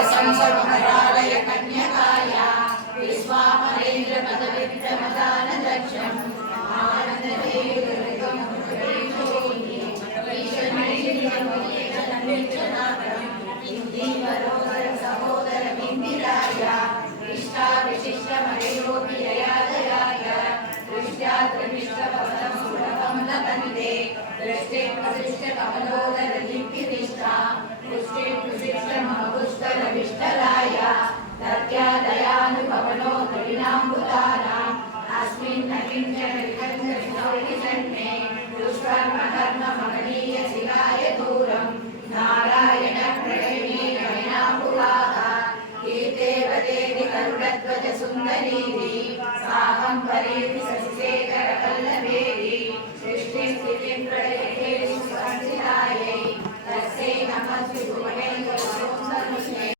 मंदारसंसमकरालय कन्यकाया विश्वामरेन्द्र पदविक्रमदानदक्षम् इंदीवरोदर सहोदर इंदिराय इष्टा विशिष्ट मयोगिरयादयाय दृष्ट्याद्रविष्टपवनं सुलभं लभन्ते दृष्टे प्रशिष्ट कमलोदर दीप्तिनिष्ठा पुष्टे प्रशिष्ट महपुष्करविष्टलाय दत्यादयानुभवनो द्रविणाम्बुदानाम् अस्मिन् अकिञ्चन विकञ्चने दुष्कर्म महनीय शिलाय दूरं नारायण प्रणये नयनाम्बुवाः कीर्तेवदेति करुणध्वज सुन्दरीति साकम्परेति शशिशेखर वल्लभेति सृष्टिस्थितिं प्रलयेषु संस्थितायै तस्यै नमः त्रिभुवने